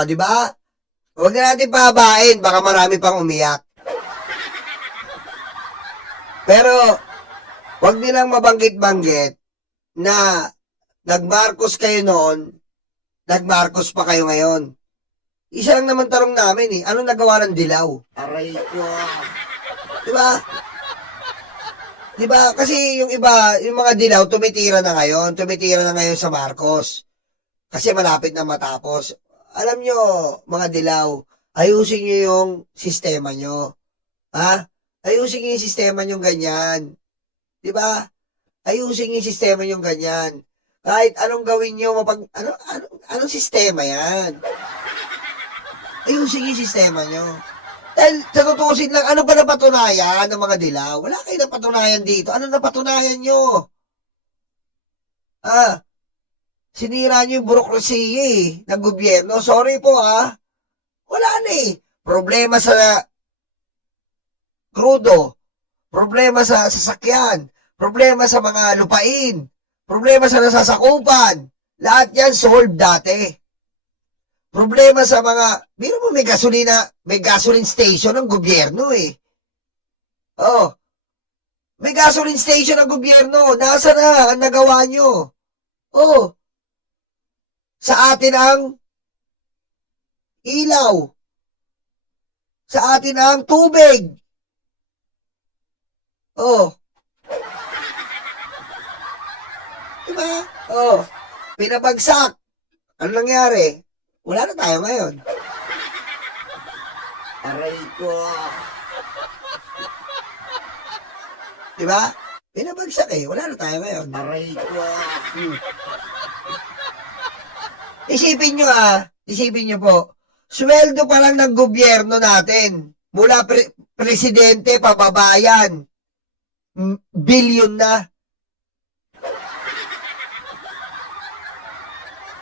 O, di ba? Huwag na natin pahabain, baka marami pang umiyak. Pero, huwag nilang mabanggit-banggit na nag-Marcos kayo noon, nag-Marcos pa kayo ngayon. Isa lang naman tanong namin anong nagawa ng dilaw? Aray ko. Diba? Diba? Kasi yung iba, yung mga dilaw, tumitira na ngayon sa Marcos. Kasi malapit na matapos. Alam nyo, mga dilaw, ayusin nyo yung sistema nyo. Ha? Ayusin nyo yung sistema nyo ganyan. Diba? Ayusin nyo yung sistema nyo ganyan. Kahit anong gawin nyo, anong sistema yan? Ayusin yung sistema nyo. Dahil sa tutusin lang, ano ba napatunayan ng mga dilaw? Wala kayo napatunayan dito. Ano napatunayan nyo? Sinira nyo yung burokrasiya ng gobyerno. Sorry po Wala na Problema sa krudo. Problema sa sasakyan. Problema sa mga lupain. Problema sa nasasakupan. Lahat yan solved dati. Problema sa mga, biro mo may gasoline station ng gobyerno Oh, may gasoline station ng gobyerno. Nasa na ang nagawa nyo? Oh, sa atin ang ilaw. Sa atin ang tubig. Oh. Diba? Oh, pinabagsak. Ano nangyari? Wala na tayo ngayon. Aray ko. Diba? Pinabagsak wala na tayo ngayon. Aray ko. Isipin nyo po, sweldo pa lang ng gobyerno natin, mula presidente, pababayan, bilyon na.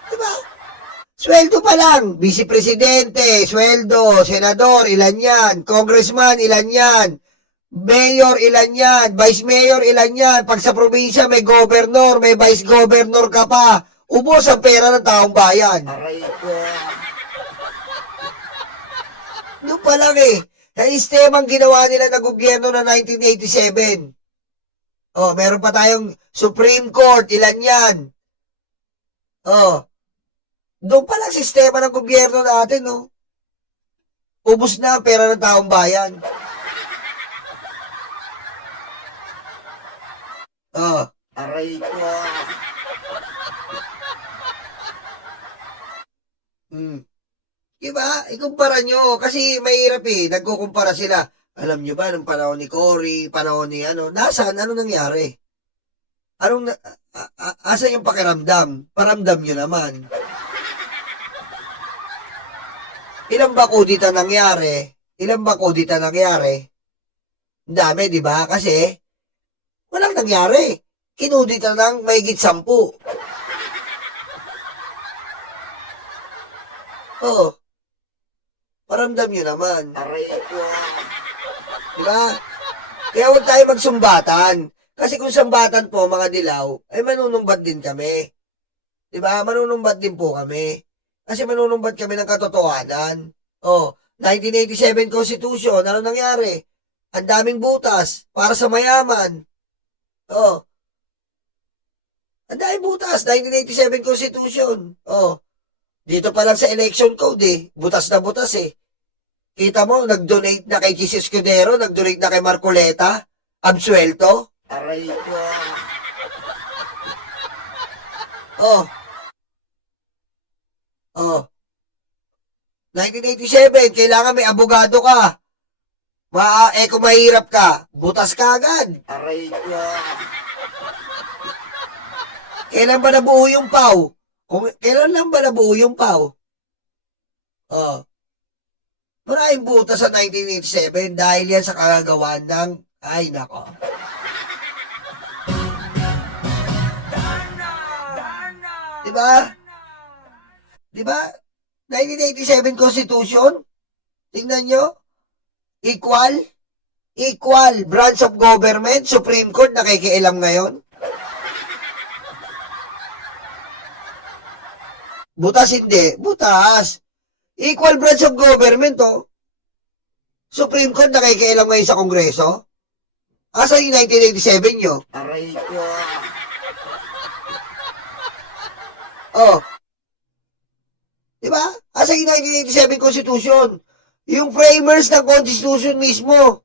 Diba? Sweldo pa lang, vice-presidente, sweldo, senador, ilan yan, congressman, ilan yan, mayor, ilan yan, vice mayor, ilan yan, pag sa probinsya may governor, may vice governor ka pa, ubos ang pera ng taong bayan. Aray ko. Doon pa lang sa sistemang ginawa nila ng gobyerno na 1987. Oh, meron pa tayong Supreme Court, ilan yan. Oh, doon pa lang sistema ng gobyerno natin, ubos na ang pera ng taong bayan. Oh, aray ko. Diba? Ikumpara nyo. Kasi mahirap nagkukumpara sila. Alam nyo ba, nung panahon ni Cory, panahon ni nasaan? Ano nangyari? Asan yung pakiramdam? Paramdam nyo naman. Ilang ba kudita nangyari? Ang dami, di ba? Kasi, walang nangyari. Kinudita ng mahigit 10. Oo. Paramdam nyo naman. Aray ko. Diba? Kaya huwag tayo magsumbatan. Kasi kung sumbatan po, mga dilaw, ay manunumbat din kami. Diba? Manunumbat din po kami. Kasi manunumbat kami ng katotohanan. 1987 Constitution, ano nangyari? Ang daming butas para sa mayaman. Ang daming butas, 1987 Constitution. Dito pa lang sa election code butas na butas Kita mo, nag-donate na kay Chis Escudero, nag-donate na kay Marcoleta, absuelto. Aray ko. 1987, kailangan may abogado ka. Kung mahirap ka, butas ka agad. Aray ko. Kailan ba nabuo yung PAW? Kailan lang ba nabuo yung PAW? Maraming butas sa 1987 dahil yan sa kagagawan ng, ay nako. Diba? 1987 Constitution? Tingnan nyo. Equal branch of government, Supreme Court, nakikialam ngayon. Butas hindi. Butas. Equal branch of government, oh. Supreme Court nakikialam ngayon sa Kongreso? Asa yung 1987 nyo? Aray ko. Oh. Diba? Asa yung 1987 Constitution? Yung framers ng Constitution mismo,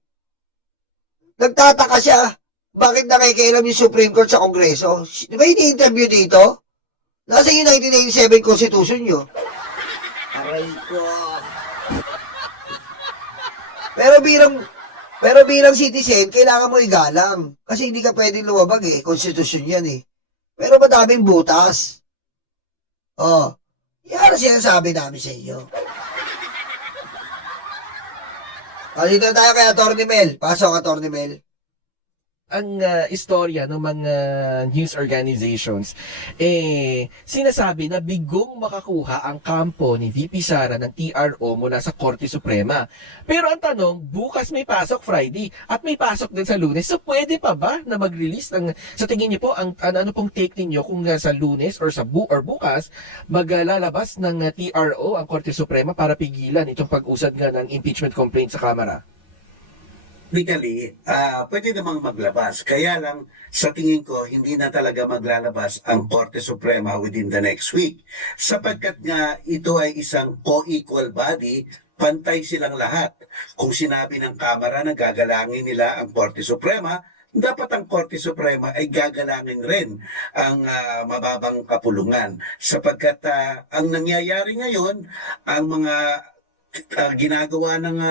nagtataka siya, bakit nakikialam yung Supreme Court sa Kongreso? Di ba ini-interview dito? Nasa yung 1987 Constitution nyo? Aray ko. Pero bilang citizen, kailangan mo igalang. Kasi hindi ka pwedeng lumabag eh. Constitution yan eh. Pero madaming butas. Oh. Yan ang sinasabi namin sa inyo. Dito na tayo kay Atty. Mel. Pasok, Atty. Mel. Ang istorya ng mga news organizations, sinasabi na bigong makakuha ang kampo ni VP Sara ng TRO mula sa Korte Suprema. Pero ang tanong, bukas may pasok Friday at may pasok din sa Lunes. So pwede pa ba na mag-release ng, sa tingin niyo po, ano pong take ninyo kung sa Lunes or bukas, maglalabas ng TRO ang Korte Suprema para pigilan itong pag-usad nga ng impeachment complaint sa Kamara? Technically, pwede namang maglabas. Kaya lang, sa tingin ko, hindi na talaga maglalabas ang Korte Suprema within the next week. Sapagkat nga ito ay isang co-equal body, pantay silang lahat. Kung sinabi ng Kamara na gagalangin nila ang Korte Suprema, dapat ang Korte Suprema ay gagalangin rin ang mababang kapulungan. Sapagkat ang nangyayari ngayon, ang mga ginagawa ng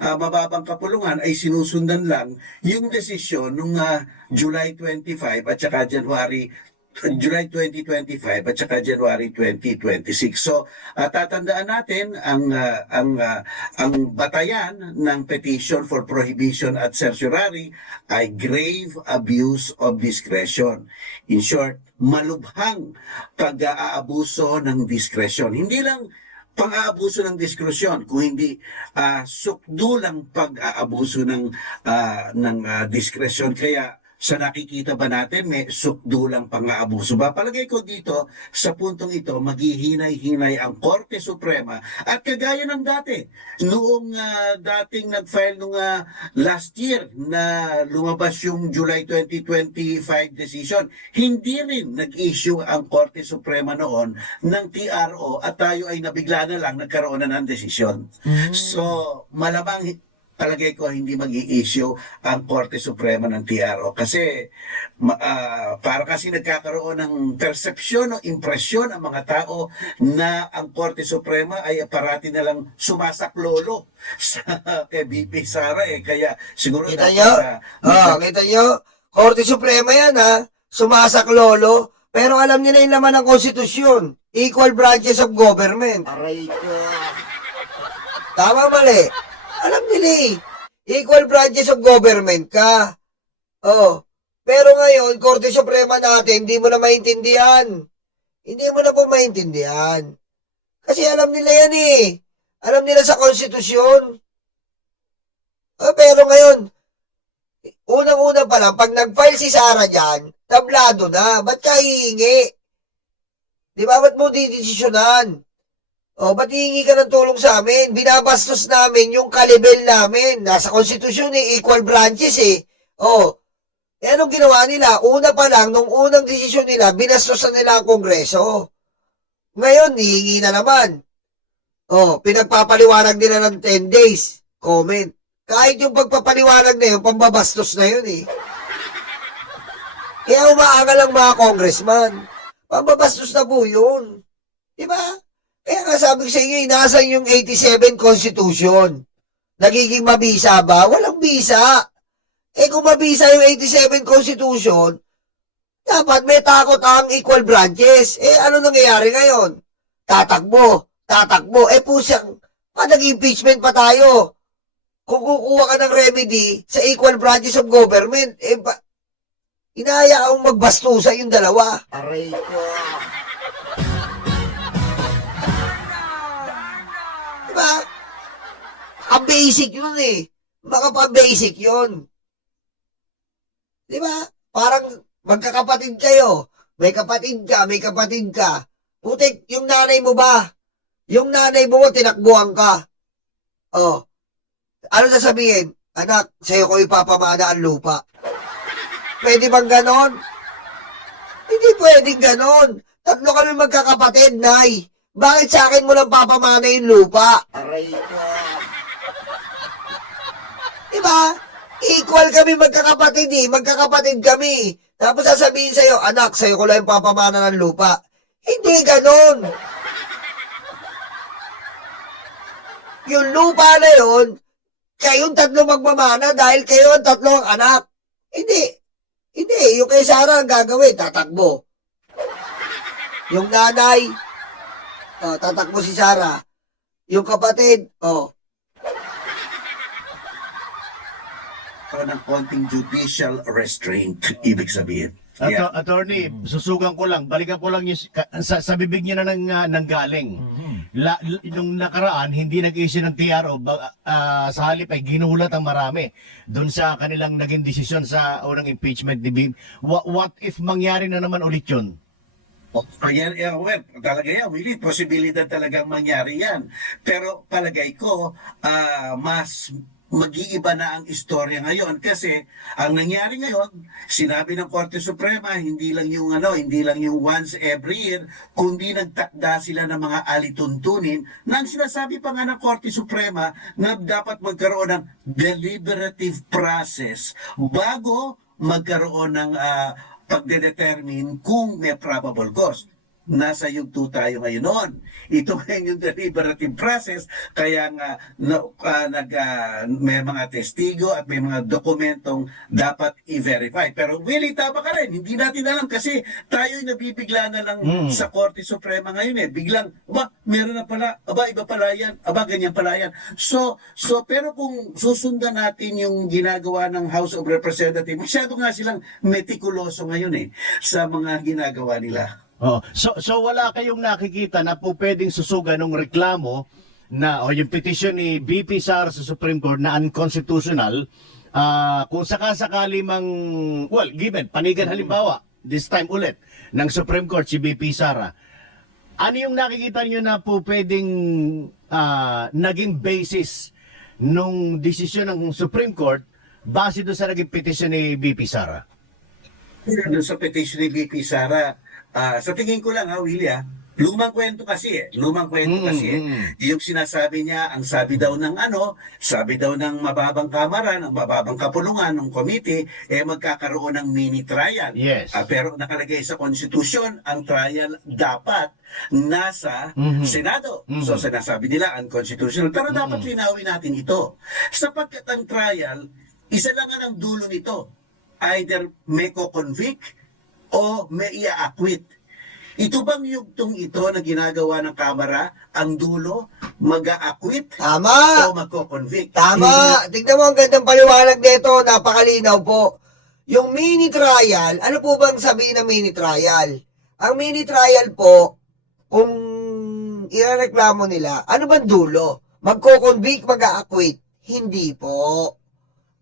mababang kapulungan ay sinusundan lang yung desisyon nung July 25 at saka July 2025 at saka January 2026. So, tatandaan natin ang batayan ng petition for prohibition at certiorari ay grave abuse of discretion. In short, malubhang pag-aabuso ng discretion. Hindi lang pang-aabuso ng diskresyon, kung hindi sukdulang pag-aabuso ng diskresyon. Kaya sa nakikita ba natin, may sukdulang pang-aabuso ba? Palagay ko dito, sa puntong ito, maghihinay-hinay ang Korte Suprema at kagaya ng dati. Noong dating nag-file nung last year na lumabas yung July 2025 decision, hindi rin nag-issue ang Korte Suprema noon ng TRO at tayo ay nabigla na lang nagkaroon na ng desisyon. So, malamang palagay ko hindi mag-i-issue ang Korte Suprema ng TRO kasi para kasi nagkakaroon ng persepsyon o impresyon ang mga tao na ang Korte Suprema ay parati na lang sumasaklolo sa kay VP Sara kaya siguro Kita nyo? Kita nyo? Korte Suprema yan sumasaklolo, pero alam nila yung laman ng konstitusyon. Equal branches of government. Aray ko. Tama mali? Alam nila equal branches of government ka. Pero ngayon, Korte Suprema natin, hindi mo na maintindihan. Hindi mo na po maintindihan. Kasi alam nila yan Alam nila sa konstitusyon. Pero ngayon, unang-una pa lang, pag nag-file si Sara dyan, tablado na. Ba't ka hihingi? Di ba? Ba't mo didesisyonan? Ba't hihingi ka ng tulong sa amin? Binabastos namin yung kalibel namin. Nasa konstitusyon equal branches anong ginawa nila? Una pa lang, nung unang desisyon nila, binastosan nila ang Kongreso. Ngayon, hihingi na naman. Pinagpapaliwanag nila ng 10 days. Comment. Kahit yung pagpapaliwanag na yun, pambabastos na yun Kaya umaagal ang mga congressman. Pambabastos na po yun. Diba? Kaya nga sabi ko sa inyo, inasan yung 87 Constitution. Nagiging mabisa ba? Walang bisa. Kung mabisa yung 87 Constitution, dapat may takot ang equal branches. Ano nangyayari ngayon? Tatakbo. Pusang, nag-impeachment pa tayo. Kung kukuha ka ng remedy sa equal branches of government, inaya akong magbastusa yung dalawa. Aray ko. Diba? Basic yun Makapa-basic yun. Diba? Parang magkakapatid kayo. May kapatid ka. Putik, yung nanay mo ba? Yung nanay mo, tinakbuhan ka. Oh. Ano sasabihin? Anak, sa'yo ko ipapamana ang lupa. Pwede bang ganon? Hindi pwedeng ganon. Tatlo kami magkakapatid, Nay. Bakit sa akin mo lang papamana yung lupa? Aray ko. Diba? Equal kami magkakapatid eh. Magkakapatid kami. Tapos sasabihin sa'yo, anak, sa'yo ko lang yung papamana ng lupa. Hindi ganon. Yung lupa na yun, kayong tatlo magmamana dahil kayo ang tatlo ang anak. Hindi. Hindi. Yung kay Sarah ang gagawin, tatakbo. Yung nanay, tatakbo si Sarah. Yung kapatid, Ng konting judicial restraint, ibig sabihin. Yeah. Attorney, susugan ko lang, balikan ko lang yung, sa bibig niya na ng galing. Nung nakaraan, hindi nag-issue ng TRO, sa halip ay ginulat ang marami doon sa kanilang naging desisyon sa unang impeachment ni Bim. What if mangyari na naman ulit yun? Well, talaga yan, Willie, posibilidad talagang mangyari yan. Pero palagay ko, mas mag-iiba na ang istorya ngayon kasi ang nangyari ngayon, sinabi ng Korte Suprema, hindi lang yung once every year, kundi nagtakda sila ng mga alituntunin na ang sinasabi pa nga ng Korte Suprema na dapat magkaroon ng deliberative process bago magkaroon ng pagdedetermine kung may probable cause. Nasa yugto tayo ngayon noon. Ito ngayon yung deliberative process, kaya nga may mga testigo at may mga dokumentong dapat i-verify. Pero Willie, tama ka rin, hindi natin alam kasi tayo'y nabibigla na lang sa Korte Suprema ngayon eh. Biglang, meron na pala, iba pala yan, ganyan pala yan. So, pero kung susundan natin yung ginagawa ng House of Representatives, masyado nga silang metikuloso ngayon eh sa mga ginagawa nila. Oh, so wala kayong nakikita na po pwedeng susugan ng reklamo na o yung petition ni BP Sara sa Supreme Court na unconstitutional kung sakasakali mang given panigan halimbawa this time ulit ng Supreme Court si BP Sara, ano yung nakikita niyo na po pwedeng naging basis nung desisyon ng Supreme Court base doon sa naging petition ni BP Sara? Doon sa petition ni BP Sara, sa tingin ko lang Willie, lumang kwento kasi yung sinasabi niya, ang sabi daw ng mababang kamara, ng mababang kapulungan ng committee, magkakaroon ng mini trial. Yes. Pero nakalagay sa konstitusyon, ang trial dapat nasa Senado. So sinasabi nila unconstitutional. Pero dapat linawin natin ito. Sapagkat ang trial, isa lang ang dulo nito. Either may ko-convict o may ia-acquit. Ito bang yugtong ito na ginagawa ng Kamara, ang dulo, mag-a-acquit Tama! o magko-convict? Tama! Tignan mo ang gandang paliwanag nito, napakalinaw po. Yung mini trial, ano po bang sabihin ng mini trial? Ang mini trial po, kung irereklamo nila, ano bang dulo? Magko-convict, mag-a-acquit? Hindi po.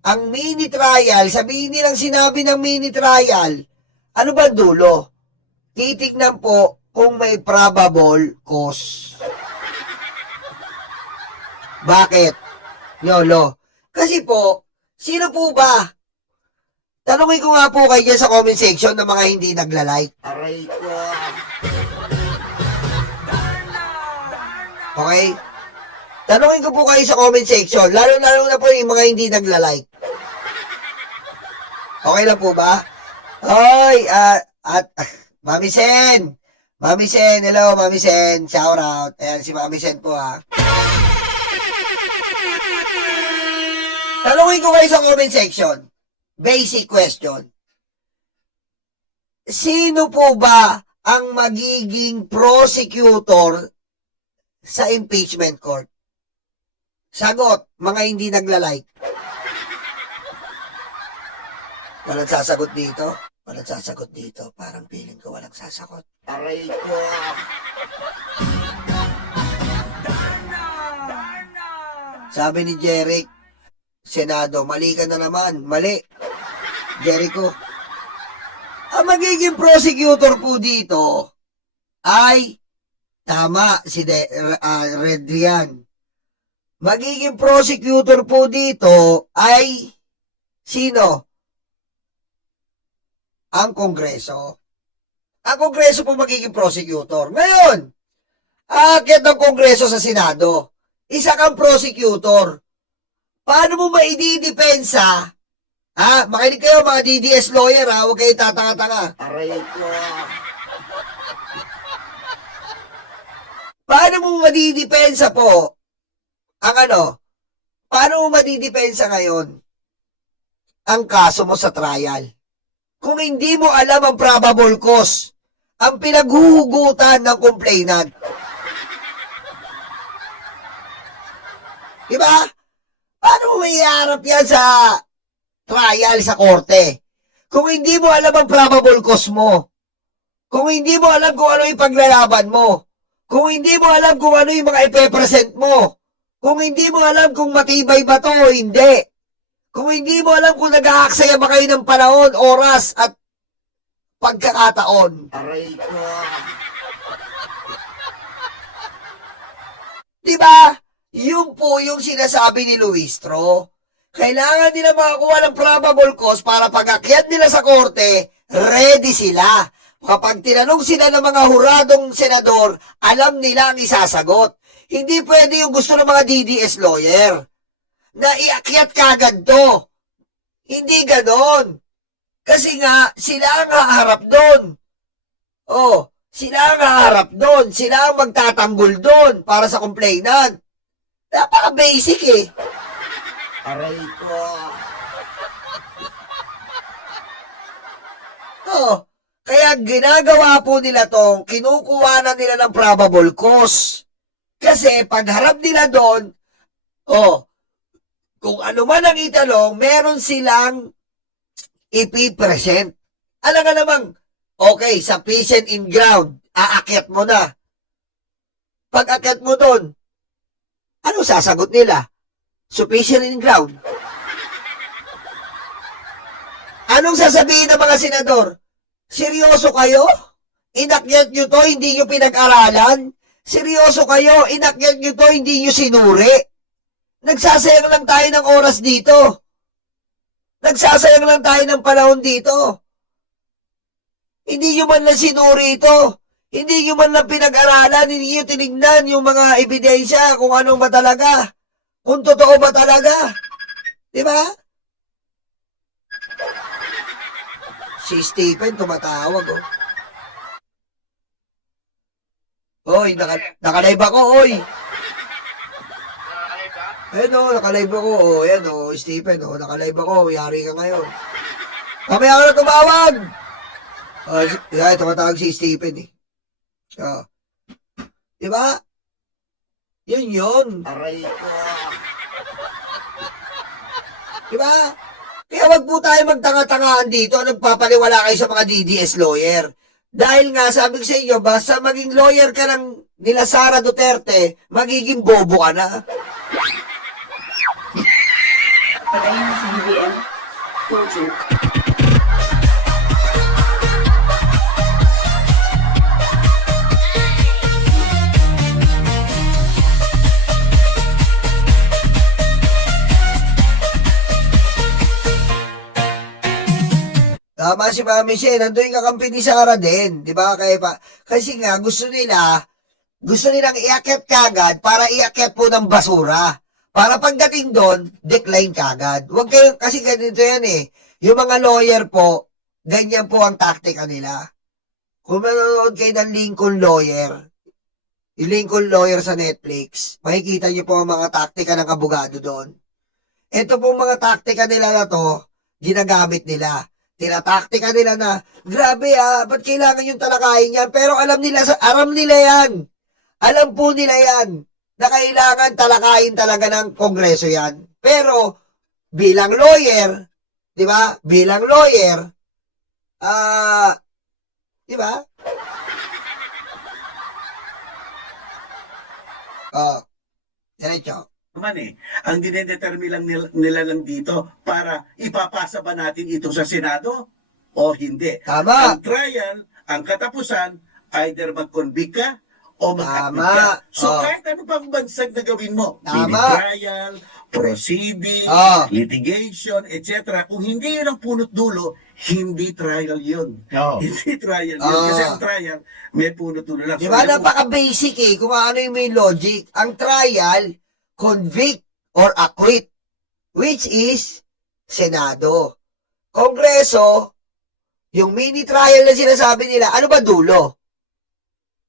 Ang mini trial, sabihin nilang sinabi ng mini trial, ano ba dulo? Titignan po kung may probable cause. Bakit? Yolo. Kasi po, sino po ba? Tanungin ko nga po kayo dyan sa comment section ng mga hindi nagla-like. Aray ko. Okay? Tanungin ko po kayo sa comment section, lalo-lalo na po yung mga hindi nagla-like. Okay lang po ba? Hoy, Mami Sen. Mami Sen, hello, Mami Sen. Shout out. Ayan, si Mami Sen po ha. Tanungin ko kayo sa comment section. Basic question. Sino po ba ang magiging prosecutor sa impeachment court? Sagot, mga hindi nagla-like. Walang sasagot dito. Walang sasagot dito. Parang feeling ko walang sasagot. Aray ko. Sabi ni Jeric, Senado, mali ka na naman. Mali. Jericho. Ang magiging prosecutor po dito ay Tama si Redrian. Magiging prosecutor po dito ay sino? Ang Kongreso. Ang Kongreso po magiging prosecutor. Ngayon, aakyat ng Kongreso sa Senado. Isa kang prosecutor. Paano mo maididepensa? Makinig kayo mga DDS lawyer huwag kayo tatanga-tanga. Aray ko. Paano mo madidepensa po ang paano mo madidepensa ngayon ang kaso mo sa trial? Kung hindi mo alam ang probable cause, ang pinaghuhugutan ng complainant. Diba? Paano mo maiharap yan sa trial sa korte? Kung hindi mo alam ang probable cause mo, kung hindi mo alam kung ano yung paglalaban mo, kung hindi mo alam kung ano yung mga ipepresent mo, kung hindi mo alam kung matibay ba to o hindi, kung hindi mo alam kung nag-aaksaya ba kayo ng panahon, oras, at pagkakataon. Aray ko. Diba? Yun po yung sinasabi ni Luistro. Kailangan nila makakuha ng probable cause para pag-akyat nila sa korte, ready sila. Kapag tinanong sila ng mga huradong senador, alam nila ang isasagot. Hindi pwede yung gusto ng mga DDS lawyer na iakyat kagad to. Hindi ganon. Kasi nga, sila ang haharap doon. Sila ang haharap doon. Sila ang magtatanggol doon para sa complainant. Napaka-basic eh. Aray ko. Kaya ginagawa po nila tong kinukuha na nila ng probable cause. Kasi pagharap nila doon, kung ano man ang itanong, meron silang ipipresent. Alam nga namang, okay, sufficient in ground, aakyat mo na. Pag akyat mo doon, ano sasagot nila? Sufficient in ground. Anong sasabihin ng mga senador? Seryoso kayo? Inakyat nyo to, hindi nyo pinag-aralan? Seryoso kayo? Inakyat nyo to, hindi nyo sinuri? Nagsasayang lang tayo ng oras dito. Nagsasayang lang tayo ng panahon dito. Hindi nyo man lang sinuri ito. Hindi nyo man lang pinag-aralan, hindi nyo tinignan yung mga ebidensya kung anong ba talaga. Kung totoo ba talaga. Diba? Si Stephen tumatawag, Oy, nakalive ako, oy. Ayan nakalive ako, ayan Stephen, nakalive ako, yari ka ngayon. Mamaya ka na tumawag. Tumatawag si Stephen, Diba? Yun. Aray ko. Diba? Kaya wag po tayo magtanga-tangaan dito, nagpapaliwala kayo sa mga DDS lawyer. Dahil nga, sabi ko sa inyo, basta maging lawyer ka ng nila Sara Duterte, magiging bobo ka na. Patayin mo si BBM. Puro joke. Tama si Mami Shea, nandun yung kakampi ni Sara din, di ba? Kasi nga, gusto nilang iakyat kagad para iakyat po ng basura. Para pagdating doon, decline kagad. Huwag kayo, kasi ganito yan yung mga lawyer po, ganyan po ang taktika nila. Kung manonood kayo ng Lincoln Lawyer, yung Lincoln Lawyer sa Netflix, makikita niyo po ang mga taktika ng abogado doon. Ito po mga taktika nila na to, ginagamit nila. Tinataktika nila na, grabe ba't kailangan yung talakayin yan? Pero alam nila yan. Alam po nila yan na kailangan talakayin talaga ng Kongreso yan. Pero, bilang lawyer, di ba? Bilang lawyer, di ba? Diretso. Ang dinedetermine lang nila lang dito para ipapasa ba natin ito sa Senado o hindi. Tama. Ang trial, ang katapusan, either mag-convict ka o mag-admit Tama. ka. So Oh. kahit ano pang bansag na gawin mo, Tama. mini-trial, proceeding, Oh. litigation, etc. Kung hindi yun ang punot dulo, hindi trial yun. Oo. Hindi trial yun. Ah. Kasi ang trial, may punot dulo lang. Di So, ba? alam mo, Napaka-basic eh. Kung ano yung may logic. Ang trial, convict or acquit. Which is, Senado. Kongreso, yung mini-trial na sinasabi nila, ano ba dulo?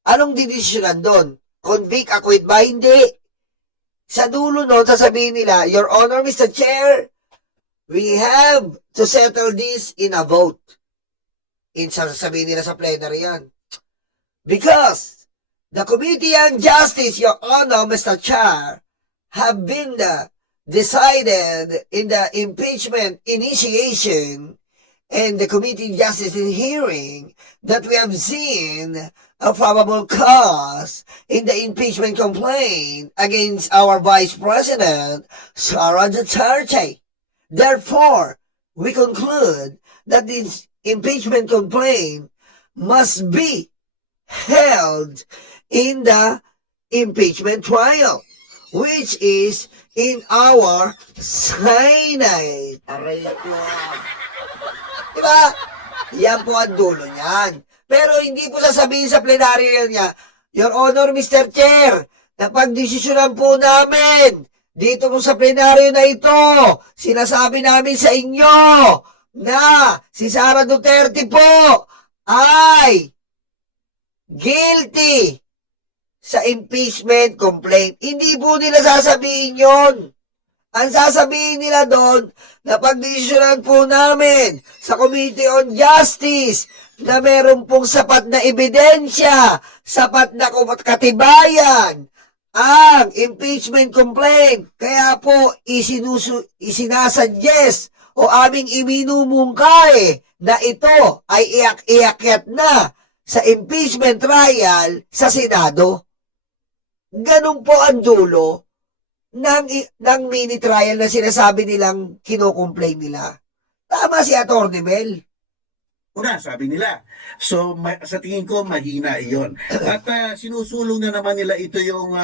Anong didesisyonan doon? Convict, acquit ba? Hindi. Sa dulo no, sasabihin nila, Your Honor, Mr. Chair, we have to settle this in a vote. Sasabihin nila sa plenary yan. Because the Committee on Justice, Your Honor, Mr. Chair, have been decided in the impeachment initiation and the Committee on Justice in hearing that we have seen a probable cause in the impeachment complaint against our Vice President, Sara Duterte. Therefore, we conclude that this impeachment complaint must be held in the impeachment trial, which is in our Senate. Aray ko. Diba? Yan po ang dulo niyan. Pero hindi po sasabihin sa plenaryo niya, Your Honor, Mr. Chair, napagdesisyonan po namin dito po sa plenaryo na ito, sinasabi namin sa inyo na si Sara Duterte po ay guilty sa impeachment complaint. Hindi po nila sasabihin yon. Ang sasabihin nila doon, napagdesisyonan po namin sa Committee on Justice na meron pong sapat na ebidensya, sapat na katibayan, ang impeachment complaint. Kaya po, isinasuggest o aming iminumungkay na ito ay iakyat na sa impeachment trial sa Senado. Ganun po ang dulo ng mini trial na sinasabi nilang kino-complain nila. Tama si Atty. Mel. una, sabi nila. So, sa tingin ko, mahina iyon. At sinusulong na naman nila ito yung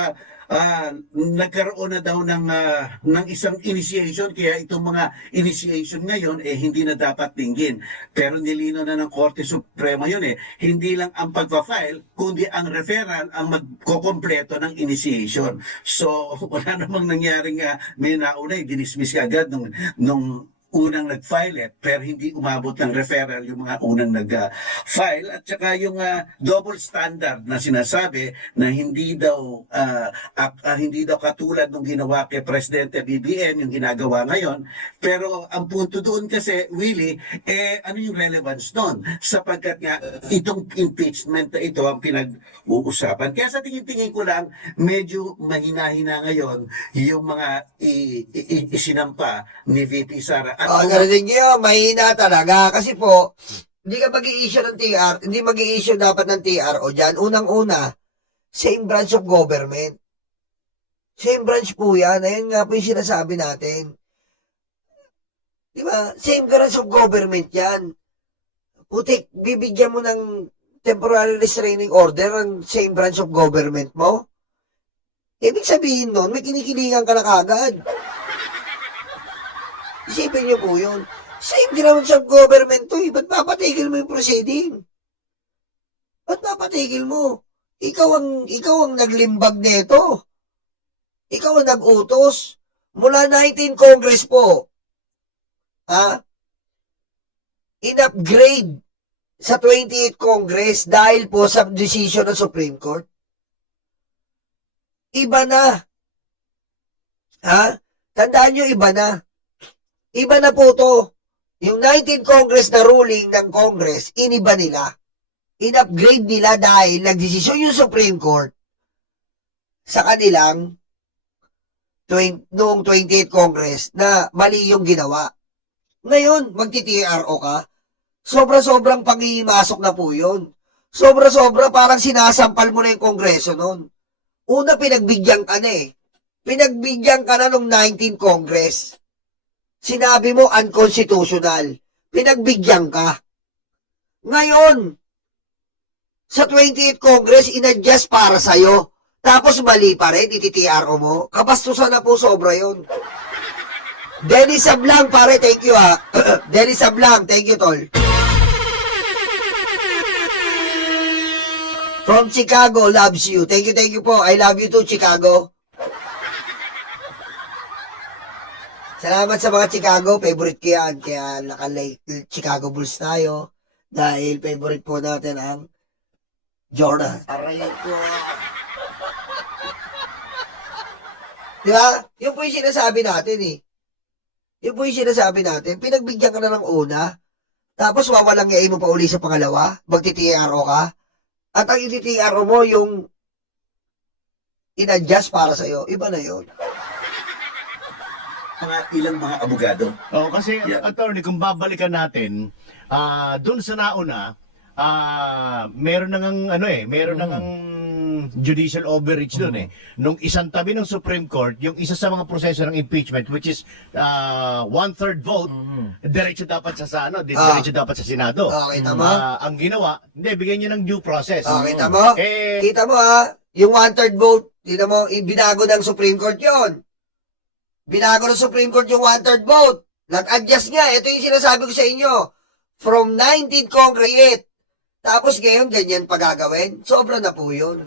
nagkaroon na daw ng isang initiation, kaya itong mga initiation ngayon, hindi na dapat tingin. Pero nilino na ng Korte Suprema yun Hindi lang ang pagpa-file, kundi ang referral ang magkokompleto ng initiation. So, wala namang nangyaring may nauna, dinismiss agad nung unang nag-file pero hindi umabot ng referral yung mga unang nag-file at saka yung double standard na sinasabi na hindi daw katulad nung ginawa kay Presidente BBM yung ginagawa ngayon, pero ang punto doon kasi, Willie, ano yung relevance doon sapagkat nga itong impeachment na ito ang pinag-uusapan. Kaya sa tingin-tingin ko lang medyo mahina-hina ngayon yung mga isinampa ni VP Sara. Ganun nyo, mahina talaga. Kasi po, hindi ka mag-i-issue ng TR, hindi mag-i-issue dapat ng TRO dyan. Unang-una, same branch of government. Same branch po yan. Ayun nga po yung sinasabi natin. Di ba? Same branch of government yan. Putik, bibigyan mo ng temporary restraining order ang same branch of government mo? Ibig sabihin nun, may kinikilingan ka na kagad. Isipin niyo po yun. Same grounds of government to Ba't papatigil mo yung proceeding? Ba't papatigil mo? Ikaw ang naglimbag nito. Ikaw ang nag-utos. Mula 19 Congress po. In-upgrade sa 28 Congress dahil po sa decision ng Supreme Court. Iba na. Tandaan nyo, iba na. Iba na po to. Yung 19 Congress na ruling ng Congress, iniba nila. In-upgrade nila dahil nagdesisyon yung Supreme Court sa kanilang noong 28 Congress na mali yung ginawa. Ngayon, magti-TRO ka. Sobra-sobrang panghihimasok na po yun. Sobra-sobra parang sinasampal mo na yung Kongreso nun. Una, pinagbigyan ka na Pinagbigyan ka na nung 19 Congress. Sinabi mo unconstitutional. Pinagbigyan ka. Ngayon, Sa 28th Congress, inadjust para sa'yo. Tapos mali pa rin, iti-TRO mo. Kabastusan na po sobra yun. Dennis Sablang, pare, thank you ha. Dennis Sablang, thank you, tol. From Chicago, loves you. Thank you po. I love you too, Chicago. Salamat sa mga Chicago. Favorite ko yan. Kaya naka-like Chicago Bulls tayo. Dahil favorite po natin ang Jordan. Aray ko. Di ba? Yun po yung sinasabi natin eh. Yun po yung sinasabi natin. Pinagbigyan ka na ng una. Tapos wawalang ngayon mo pa uli sa pangalawa. Magti-TRO ka. At ang iti-TRO mo yung in-adjust para sa'yo. Iba na yun. Ilang mga abogado. Oh, kasi Yeah. attorney, kung babalikan natin, doon sa nauna, meron na ngang judicial overreach doon eh. Nung isang tabi ng Supreme Court, yung isa sa mga proseso ng impeachment, which is 1/3 vote, diretso dapat diretso dapat sa Senado. Okay, tama? Ang ginawa, hindi, bigyan niya ng due process. Kita mo? Eh, Kita mo ha? Yung 1/3 vote, kita mo, binago ng Supreme Court yon. Binago ng Supreme Court yung 1/3 vote. Nag-adjust nga. Ito yung sinasabi ko sa inyo. From 19th Congress. Tapos ngayon, ganyan pa gagawin. Sobra na po yun.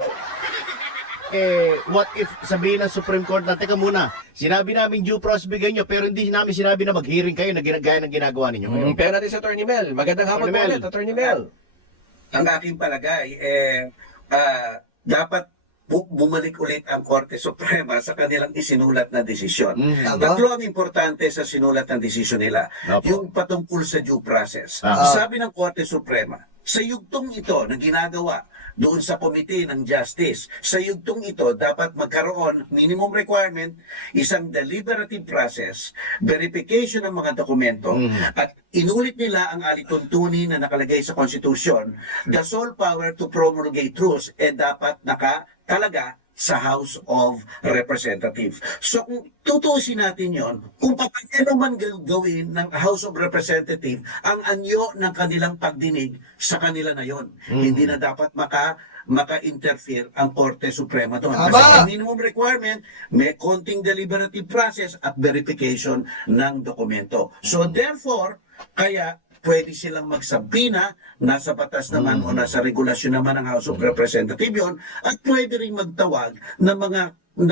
what if sabihin ng Supreme Court na, teka muna, sinabi namin due process bigyan nyo, pero hindi namin sinabi na mag-hearing kayo na gaya ng ginagawa ninyo ngayon. Pera natin sa Attorney Mel. Magandang hapon po Attorney Mel. ulit, Attorney Mel. Ang aking palagay, dapat bumalik ulit ang Korte Suprema sa kanilang isinulat na desisyon. Tama? Tatlo ang importante sa sinulat ng desisyon nila. Opo. Yung patungkol sa due process. Sabi ng Korte Suprema, sa yugtong ito na ginagawa doon sa Committee ng Justice, sa yugtong ito dapat magkaroon minimum requirement, isang deliberative process, verification ng mga dokumento, at inulit nila ang alituntunin na nakalagay sa Konstitusyon, the sole power to promulgate rules, dapat talaga sa House of Representatives. So kung tutuusin natin yon, kung paano man gawin ng House of Representatives ang anyo ng kanilang pagdinig, sa kanila na yon. Hindi na dapat maka-interfere ang Korte Suprema doon. Tama. Kasi ang minimum requirement, may konting deliberative process at verification ng dokumento. So therefore, kaya pwede silang magsabina, nasa batas naman o nasa regulasyon naman ng House of Representatives yun, at pwede rin magtawag ng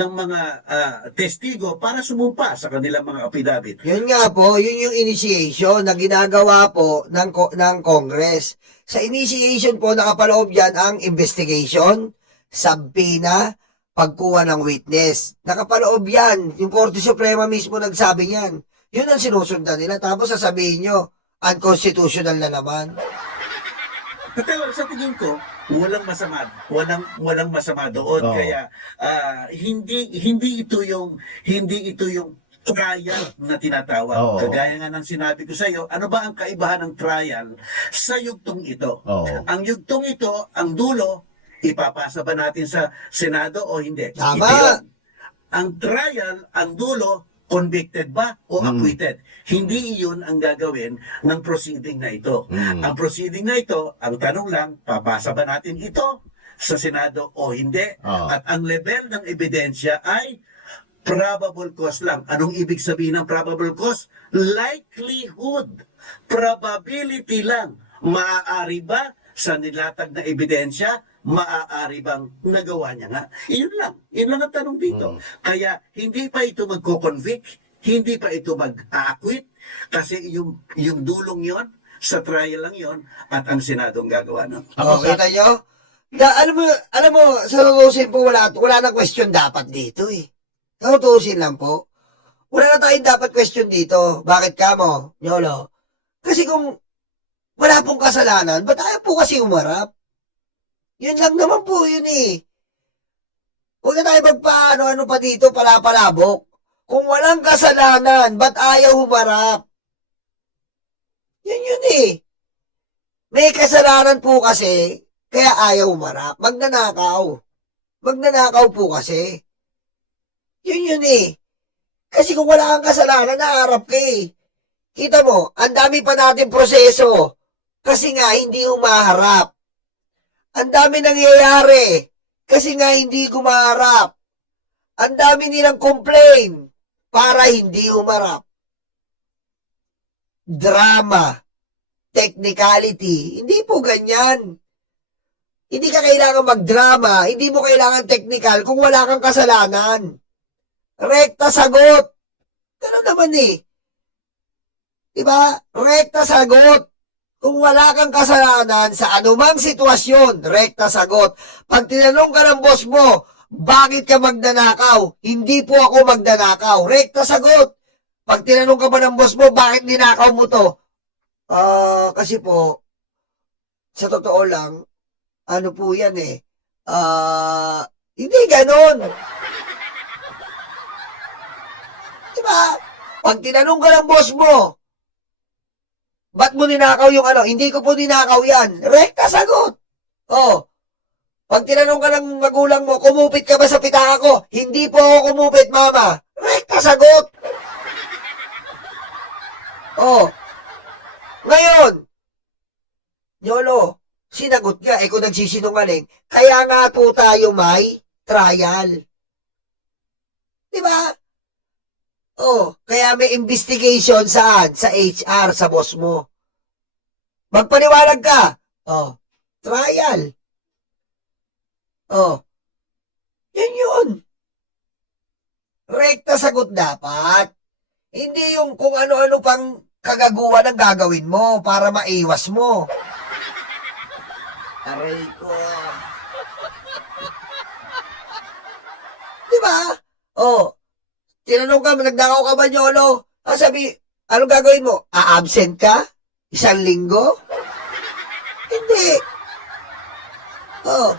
mga testigo para sumumpa sa kanilang mga affidavit. Yun nga po, yun yung initiation na ginagawa po ng Congress. Sa initiation po, nakapaloob yan ang investigation, sabina, pagkuha ng witness. Nakapaloob yan. Yung Korte Suprema mismo nagsabi niyan. Yun ang sinusundan nila. Tapos sasabihin nyo, unconstitutional na naman. Pero sa tingin ko, walang masama doon. Oo. Kaya hindi ito yung trial na tinatawag. Oo. Kagaya nga ng sinabi ko sa iyo, ano ba ang kaibahan ng trial sa yugtong ito? Oo. Ang yugtong ito, ang dulo, ipapasa ba natin sa Senado o hindi? Tama. Ito yun. Ang trial, ang dulo, convicted ba o acquitted? Hindi iyon ang gagawin ng proceeding na ito. Ang proceeding na ito, ang tanong lang, papasa ba natin ito sa Senado o hindi? At ang level ng ebidensya ay probable cause lang. Anong ibig sabihin ng probable cause? Likelihood. Probability lang. Maaari ba sa nilatag na ebidensya, maaari bang nagawa niya nga? Iyon lang. Iyon lang ang tanong dito. Kaya hindi pa ito magko-convict, hindi pa ito mag-acquit, kasi yung dulong yon sa trial lang yon at ang Senado ang gagawa nun. Kita nyo? Alam mo, sa tutusin po, wala na question dapat dito eh. Sa tutusin lang po. Wala na tayong dapat question dito. Bakit ka mo, Nyolo? Kasi kung wala pong kasalanan, ba't tayo po kasi umarap? Yun lang naman po yun eh. Huwag na tayo magpaano-ano pa dito, palapalabok. Kung walang kasalanan, ba't ayaw humarap? Yun eh. May kasalanan po kasi, kaya ayaw humarap. Magnanakaw. Magnanakaw po kasi. Yun eh. Kasi kung wala kang kasalanan, naharap ka eh. Kita mo, ang dami pa natin proseso. Kasi nga, hindi humaharap. Ang dami nangyayari. Kasi nga hindi gumaharap. Ang dami nilang complain para hindi humarap. Drama. Technicality. Hindi po ganyan. Hindi ka kailangan magdrama. Hindi mo kailangan technical kung wala kang kasalanan. Rekta sagot. Ganun naman eh. Diba? Rekta sagot. Kung wala kang kasalanan sa anumang sitwasyon, rekta sagot. Pag tinanong ka ng boss mo, bakit ka magdanakaw? Hindi po ako magdanakaw. Rekta sagot. Pag tinanong ka ba ng boss mo, bakit ninakaw mo to? Kasi po, sa totoo lang, ano po yan eh, hindi ganon. Diba? Pag tinanong ka ng boss mo, ba't mo ninakaw yung ano? Hindi ko po ninakaw yan. Rekta sagot. Oh. Pag tinanong ka ng magulang mo, kumupit ka ba sa pitaka ko? Hindi po ako kumupit, mama. Rekta sagot. Oh. Ngayon, Yolo, sinagot ka, kung nagsisinungaling, kaya nga po tayo may trial. Diba? Oh, kaya may investigation saan? Sa HR, sa boss mo. Magpaniwalag ka. Oh, trial. Oh, yun. Rekta sagot dapat. Hindi yung kung ano-ano pang kagaguhan ang gagawin mo para maiwas mo. Aray ko. Diba? Oh, tinanong ka, nagdakaw ka ba, Yolo? Sabi, anong gagawin mo? A-absent ka? 1 linggo? Hindi. Oh,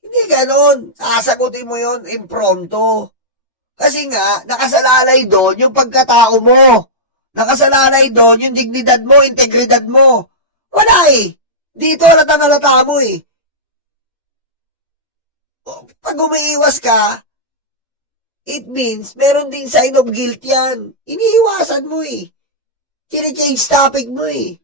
hindi ganon. Sasagutin mo yon impromptu. Kasi nga, nakasalalay doon yung pagkatao mo. Nakasalalay doon yung dignidad mo, integridad mo. Wala eh. Dito halata mo eh. Pag umiiwas ka, it means meron din sign of guilt yan. Iniiwasan mo eh. Chine-change topic mo eh.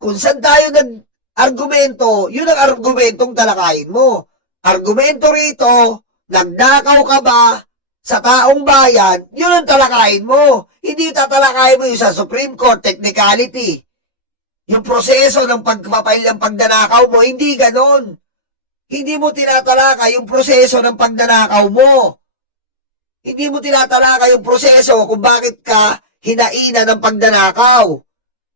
Kung saan tayo nag-argumento, yun ang argumentong talakayin mo. Argumento rito, nagnakaw ka ba sa taong bayan, yun ang talakayin mo. Hindi tatalakayin mo yung sa Supreme Court, technicality. Yung proseso ng pagpapail ng pagdanakaw mo, hindi ganon. Hindi mo tinatalaka yung proseso ng pagdanakaw mo. Hindi mo tinatalaka yung proseso kung bakit ka hinaina ng pagdanakaw.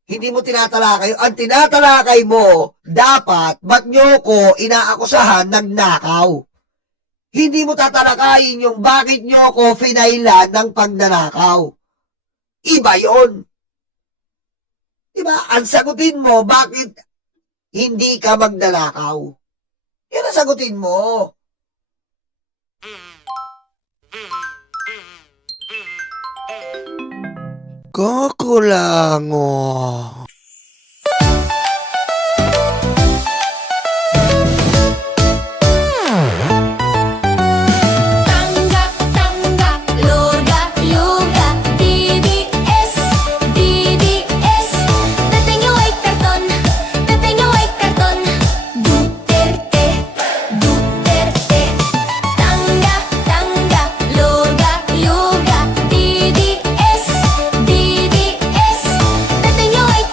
Hindi mo tinatalakay. Ang tinatalakay mo, dapat, ba't nyo ko inaakusahan nagnakaw? Hindi mo tatalakayin yung bakit nyo ko finailan ng pagnanakaw. Iba yon. Diba? Ang sagutin mo, bakit hindi ka magdanakaw? Yan ang sagutin mo. Kakulango. Tanggap, tanggap, loga, yoga, DDS, DDS. Dating yung ay karton, Duterte, Duterte. Tanggap, tanggap, loga, yoga, DDS, DDS. Dating yung ay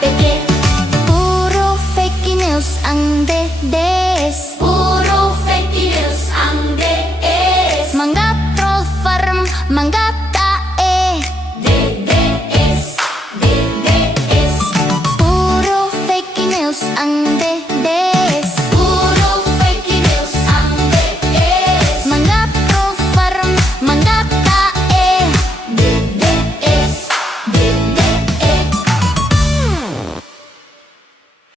peke. Puro fake news ang dedes. Puro fake news ang dedes. Mga troll farm, mga